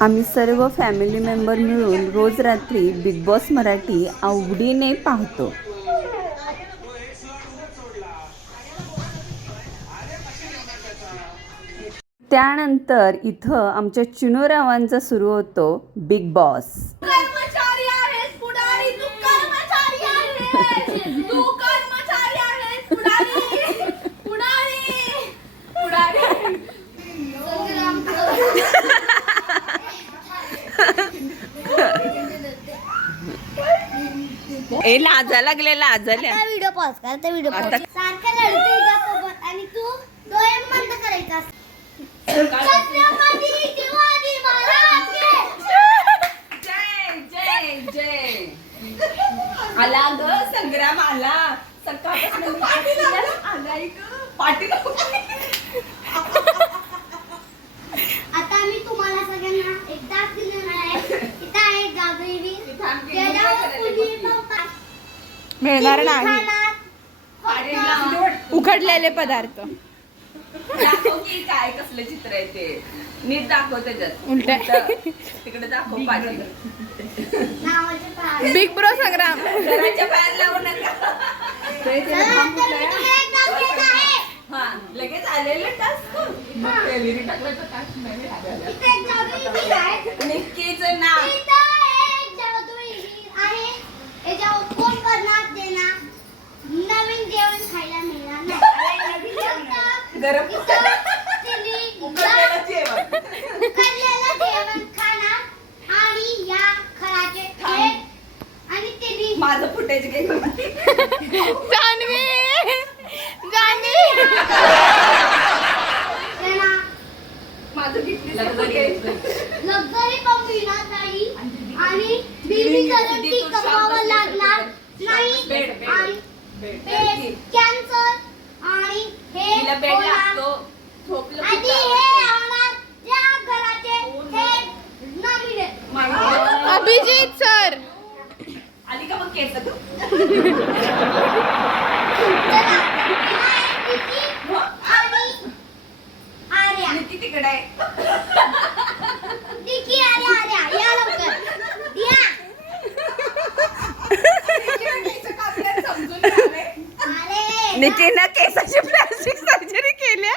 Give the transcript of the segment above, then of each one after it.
आम्ही सर्व family member मिळून रोज रात्री बिग बॉस मराठी आवडीने पाहतो. त्यानंतर इथं आमच्या चिनोरावांचा सुरू होतो बिग बॉस कर्मचारी आहेस पुढारी तू कर्मचारी आहेस तू कर्मचारी आहेस पुढारी पुढारी पुढारी ए लाजा लागले लाजाल्या आता व्हिडिओ पॉज कर आता व्हिडिओ पॉज आता- सारखं सोबत आणि तू डोळे बंद करायचा छत्रपती शिवाजी महाराज की! जय जय जय. आला ग संग्राम आला. सकाळपासून आलाय ग. पाटील आता मी तुम्हाला सगळ्यांना एक दिलेला आहे. इथं त्याच्यावर मिळणार नाही. उकडलेले पदार्थ. दाखव की काय कसलं चित्र आहे ते. नीट दाखव त्याच्यात. उलट. तिकडे दाखव पहा. Big bro Sangram. घराच्या बाहेर लावू नका. ते ते तर थांब आता मी कुठलं तुम्हाला एक डाक देत आहे. हा लगेच आलेलं टास्क मग ते विहिरीत टाकलं टास्क नाही आलेलं. इथं एक जादुई विहीर आहे. निक्कीचं नाव इथं एक जादुई विहीर आहे. याच्यावर कोण करणार देणार नवीन जेवण खायला मिळणार नाही फक्त गरम उकडलेलं जेवण. माझं फुटेज घे जान्हवी! जान्हवी! माझं घेतली लग्न लक्झरी पण मिळणार नाही आणि बीबी करंटी कमावं लागणार नाही बेड, बेड. आणि बेड. बेड, कॅन्सर आणि हे तिला बेड होणार. लागतो झोपलं आणि की हे होणार त्या घराचे थेट नॉमिनेट माझं- अभिजित सर आली का मग केस तू चला विनायक, विकी आणि निक्की तिकडे आहे. या लवकर. निक्कीनं केसाची प्लास्टिक सर्जरी केल्या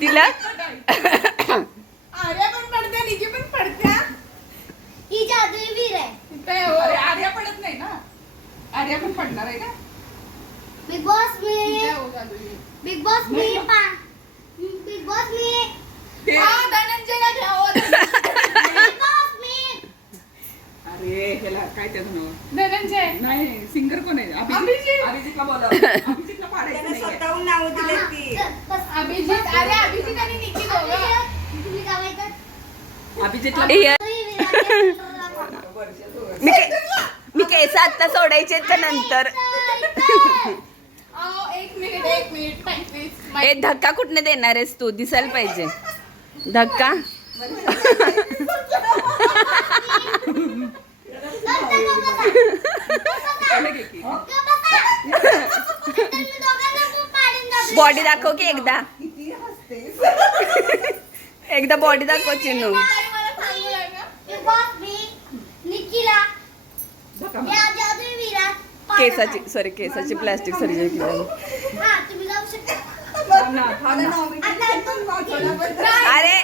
तिला आर्या पण पडते निकी पण पडत्या. ही जादुई वीर आहे. अरे आर्या पडत नाही ना? आर्या पण पडणार आहे का? बिग बॉस मी हो. बिग बॉस मी पा अरे ह्याला काय त्याचं नाव? धनंजय. नाही सिंगर कोण आहे? अभिजित. अभिजित. अभिजितला बोला अभिजितला पाडायचं. अभिजित अरे अभिजित आणि निकी दोघं. अभिजितला मी के- मी केस आता सोडायचे तर नंतर? एक मिनिट एक मिनिट पंचवीस ए धक्का कुठनं देणार आहेस तू? दिसायला पाहिजे. धक्का? बॉडी दाखव की एकदा. एकदा बॉडी दाखव चिनू. निकीला केसाची सॉरी केसाची प्लास्टिक सर्जरी केली. हा अरे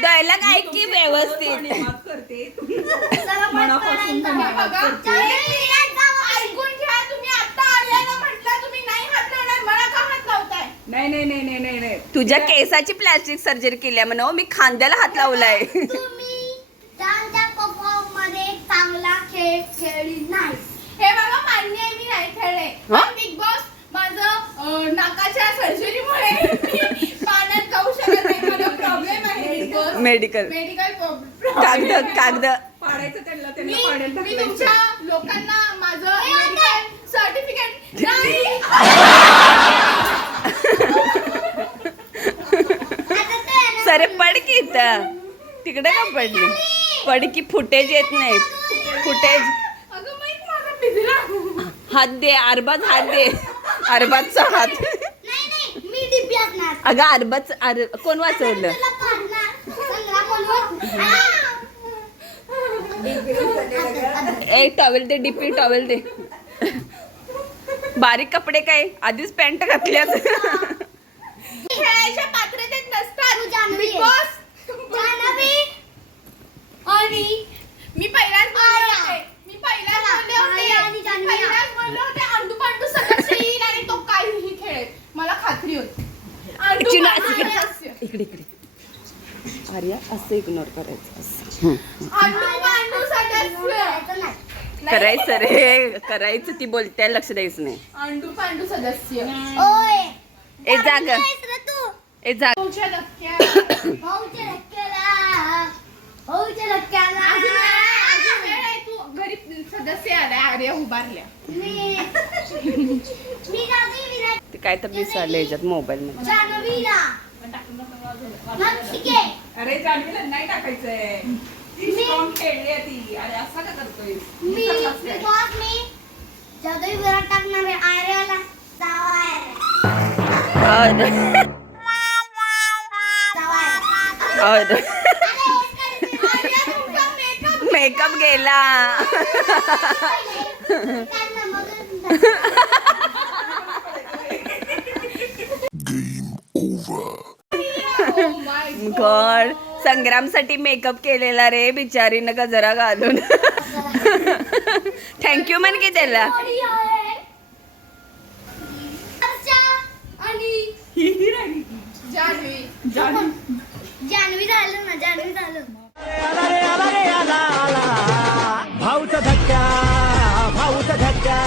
डायलॉग ऐक की व्यवस्थित? माफ करते. चला, मनापासून पटकन बघा. जादुई वीरात जाऊ. ऐकून घ्या तुम्ही. आता आर्याला म्हटलं तुम्ही नाही हात लावणार मला का हात लावताय नाही नाही नाही नाही नाही नाही. तुझ्या केसाची प्लास्टिक सर्जरी केली आहे म्हणून मी खांद्याला हात लावलाय. चांगला खेळ खेळली नाही हे बाबा मान्य आहे मी नाही खेळले हा? बिग बॉस माझं नाकाच्या सर्जरीमुळे पाण्यात जाऊ शकत नाही. मला प्रॉब्लेम आहे. मेडिकल मेडिकल कागद कागद. पाडायचं त्यांना मी त्यांना पाडायला मी टाकलंय. तुमच्या लोकांना माझं मेडिकल सर्टिफिकेट नाही. आता ते आहे ना, सरे पड की इथं. तिकडे का पडली? पड की फुटेज येत नाही. फुटेज अगं माहीत माझा भिजला हात दे अरबाज हात दे अरबाजचा हात नाही नाही मी डिपी असणार. अगं अरबाज अर कोण वाचवलं? एक टॉवेल दे डीपी टॉवेल दे. बारीक कपडे काय? आधीच पॅन्ट घातल्यास खेळायच्या पात्रतेत नसतात तू जान्हवी आहे. Because- जान्हवी आणि मी पहिलाच बोलले आया. होते मी पहिलाच चला, बोलले होते आया आणि मी जान्हवी. पहिलाच बोलले होते अंडू पांडू सदस्य येईल आणि तो काहीही खेळेल मला खात्री होती अंडू चिना, पांडू इकडे. सदस्य. इकडे इकडे आर्या असं इग्नोर करायचं. असं अंडू पांडू सदस्य करायचं रे करायचं ती बोलते लक्ष द्यायचं नाही. अंडू पांडू सदस्य. ए जाग. ए जाग. सदस्य आलाय. आर्या उभारल्या. ते काय तर दिसायला याच्यात मोबाईल मध्ये अरे जान्हवीला नाही टाकायचंय. ती मी- strong खेळली आहे ती. अरे असं का करतोय? मी बिकॉज मी विराट टाकणार आहे. अरे मेकअप मेकअप गेला. गॉड संग्रामसाठी मेकअप केलेला रे बिचारीनं गजरा घालून. थँक्यू म्हण की त्याला. जान्हवी झालं ना झालं भाऊचा धक्का भाऊचा धक्का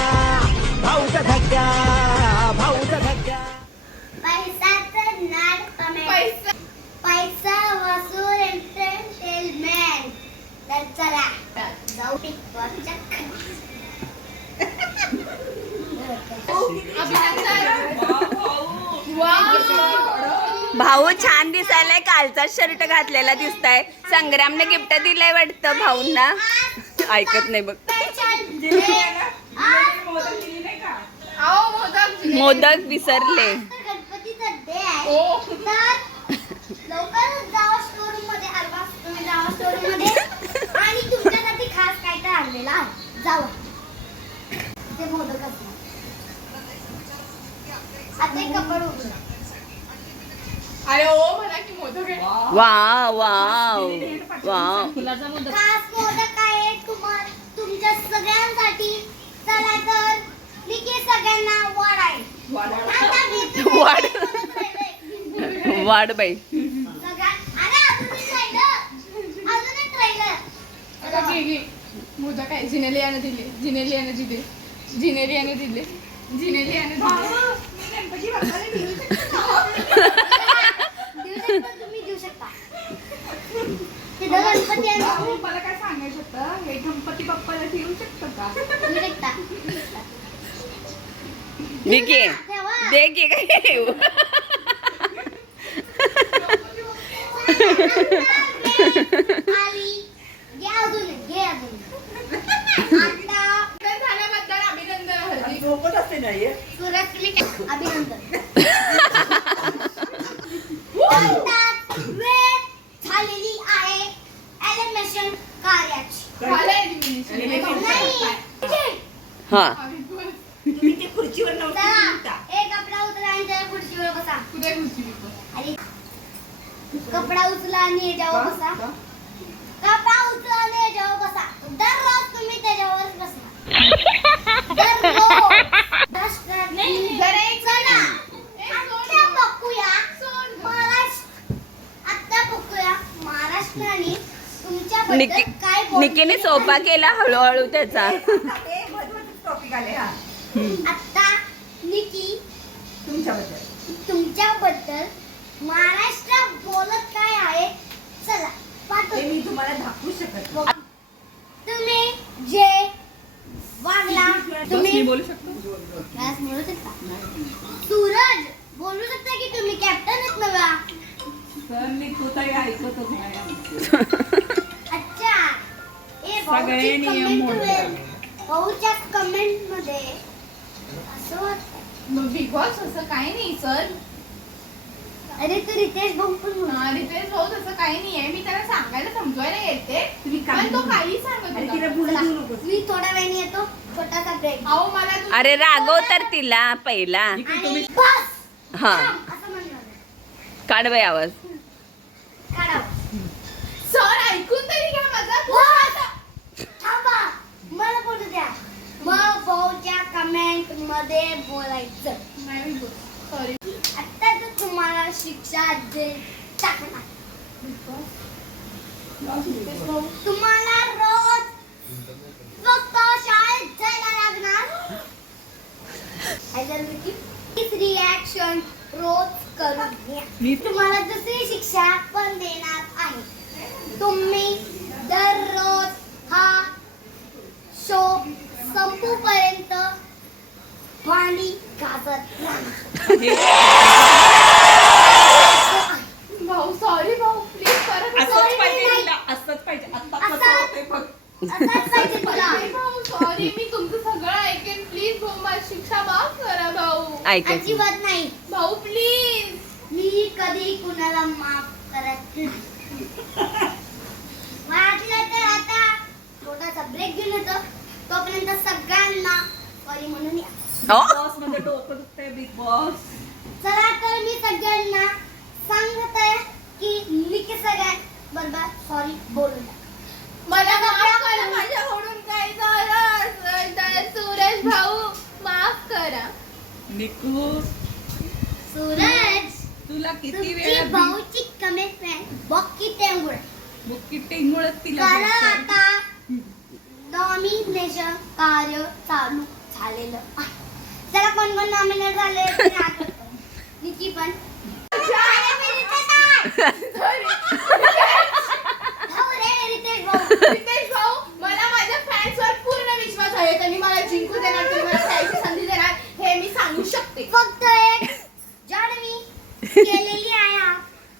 भाऊचा धक्का. भाऊ छान दिसायलाय कालचा शर्ट घातलेला दिसताय. संग्रामने गिफ्ट दिलंय वाटतं भाऊंना. ऐकत नाही बघ. मोदक दिली नाही का आओ मोदक जिलेबी. मोदक विसरले. गणपतीचा डे आहे ओ तर लवकर जावा स्टोरमध्ये अल्वा तुम्ही जावा स्टोरमध्ये आणि तुमच्यासाठी खास काय तर आणलेला आहे जावा ते मोदक असणार आता एक कपड उघडा अरे ओ म्हणा की मोदक आहे. Wow wow wow. खास मोदक आहे तुम्हा तुमच्या सगळ्यांसाठी. चला तर निके सगळ्यांना वाढ. आहे आता मी तुम्ही वाढ. मोदक बाई. सगळ्या अरे अजून एक राहिलं अजून एक राहिलं आता घे घे. मोदक आहे. जिनेली याने दिले. जिनेली याने दिले. जिनेली याने दिले. जिनेली याने दिले गणपती बाप्पाला देऊ शकतो. देऊ शकता तुम्ही देऊ शकता तिथं गणपती आहे ना, भाऊ, मला काय सांगायचं होतं हे गणपती बाप्पाला ठेवू शकतो का देऊ शकता दे की ठेवा. दे की काय ठेवू? आली घे अजून घे अजून आता तर झाल्याबद्दल अभिनंदन हळदी झोपत असते नाही सुरज तुम्ही काय- अभिनंदन आता वेळ झालेली आहे एलिमिनेशन कार्याची झालंय elimination. नाही हा तुम्ही ते खुर्चीवर नव्हती चला एक कपडा उचला आणि त्या खुर्चीवर बसा कुठे खुर्ची विकत? आणि कपडा उचला आणि याच्यावर बसा. कपडा उचला आणि याच्यावर बसा? दररोज तुम्ही त्याच्यावर बसा. दररोज. चला. बघूया. महाराष्ट्र बघूया. महाराष्ट्राने निकी काय बोलले निकीने सोपा केला हळूहळू त्याचा. महत्त्वाचे टॉपिक आले हा. आता सगळे नियम. भाऊच्या कमेंटमध्ये असं वाटतं मग बिग बॉस असं काही नाही सर. अरे तू रितेश भाऊ पण. रितेश भाऊ तसं काही नाही आहे मी त्याला सांगायला समजवते येते. पण तो काही सांगत मी थोड्या वेळाने येतो. छोटासा ब्रेक अहो मला अरे रागव तर तिला पहिला. हा. काढ आवाज. काढावं सर ऐकून तरी घ्या माझा बस! थांबा मला बोलू द्या मग भाऊच्या कमेंटमध्ये बोलायचं. नाही बोल. Sorry. आता तर तुम्हाला शिक्षा दे टाकणार. तुम्हाला रोज फक्त शाळेत जायला लागणार. रिॲक्शन रोज करून घ्या. मी तुम्हाला दुसरी शिक्षा पण देणार आहे. तुम्ही दररोज हा शो संपूपर्यंत भांडी घासत राहा भाऊ सॉरी भाऊ प्लीज परत असंच पाहिजे नाही. तिला असंच पाहिजे. आता कसं होतंय बघ. असंच पाहिजे तुला. नाही भाऊ सॉरी मी तुमचं सगळं ऐकेन. प्लीज भाऊ माझी शिक्षा माफ करा भाऊ. अजिबात नाही. भाऊ प्लीज मी कधी कुणाला माफ करत नाही. वाटलं तर आता छोटासा ब्रेक घेऊन येतो. तोपर्यंत सगळ्यांना सॉरी म्हणून या. बॉसमध्ये डोकं दुखतंय बिग बॉस चला तर मी सगळ्यांना सांगत आहे की मी की सगळ्यात बरोबर सॉरी बोलू नका. मला माफ करा माझ्याकडून काही झालं असेल तर सुरेश भाऊ माफ करा. निकू सूरज तुला किती तुमची वेळा भाऊची कमिटमेंट किती एवढं बुक्की टेंगुळत तिला कारण द्यायचं. आता. नॉमिनेशन कार्य चालू झालेलं आहे. त्याला कोण कोण नॉमिनेट झाले ते आठवतं. निकी पण अरे मी रितेश आहे. भाऊ रे, रितेश भाऊ. रितेश भाऊ मला माझ्या फॅन्सवर पूर्ण विश्वास आहे त्यांनी मला जिंकू देणार त्यांनी मला खेळायची संधी देणार हे मी सांगू शकते फक्त एक जान्हवी केलेली आहे हा.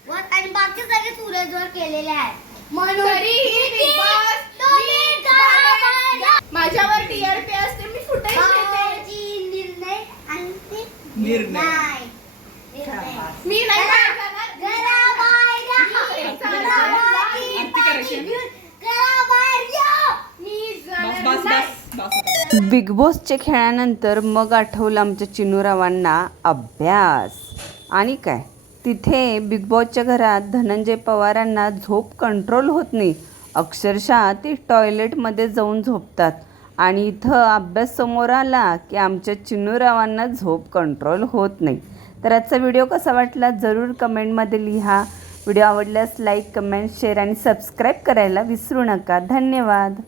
वर आणि बाकी सगळे सूरजवर केलेले आहे म्हणून तरीही Big Boss, तुम्ही मी घरा बाहेर या. माझ्यावर टीआरपी असते मी फुटेज घेते भाऊजी निर्णय आणि निर्णय. नाही. निर्णय. मी नाही घरा- बाहेर जाणार. घराबाहेर या. मी जाणार. घराबाहेर आरती करायची आहे. घेऊन घराबाहेर या. मी बस जाणार बस नाही. बस बस आता. बिग बॉसच्या खेळानंतर मग आठवलं आमच्या चिनूरावांना अभ्यास. आणि काय? तिथे बिग बॉसच्या घरात धनंजय पवारांना झोप कंट्रोल होत नाही. अक्षरशः ते टॉयलेटमध्ये जाऊन झोपतात. आणि इथं अभ्यास समोर आला की आमच्या चिन्नूरावांना झोप कंट्रोल होत नाही. तर आजचा व्हिडिओ कसा वाटला जरूर कमेंटमध्ये लिहा. व्हिडिओ आवडल्यास लाईक कमेंट शेअर आणि सबस्क्राईब करायला विसरू नका. धन्यवाद.